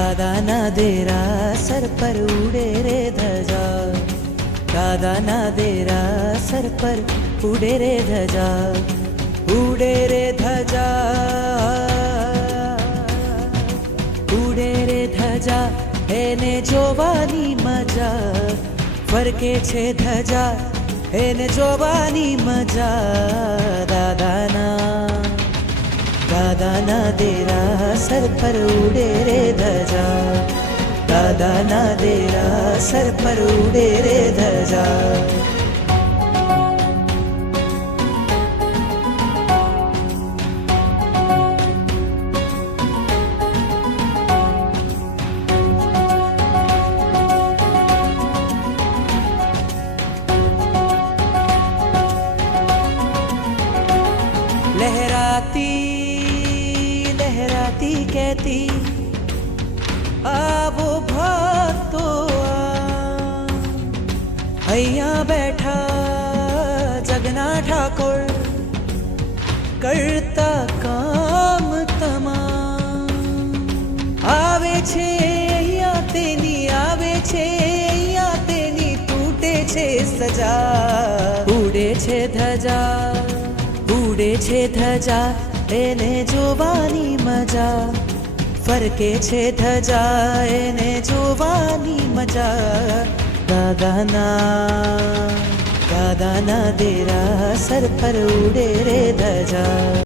દાદાના દેરા સર પર ઉડે રે ધજા, દાદાના દેરા સર પર ઉડે રે ધજા, ઉડે રે ધજા, ઉડે રે ધજા, એને જોવાની મજા, ફરકે છે ધજા એને જોવાની મજા, દાદાના દેરા સર પર ઉડે રે ધજા, દાદાના દેરા સર પર ઉડે રે ધજા. लहराती लहराती कहती आवो भक्तो અહીંયા બેઠા જગના ઠાકોર કરતા કામ તમામ, આવે છે અહીંયા તેની, આવે છે અહીંયા તેની, તૂટે છે સજા, ઉડે છે ધજા, ઉડે છે ધજા એને જોવાની મજા, ફરકે છે ધજા એને જોવાની મજા, દાદાના દેરા સર પર ઉડે રે ધજા.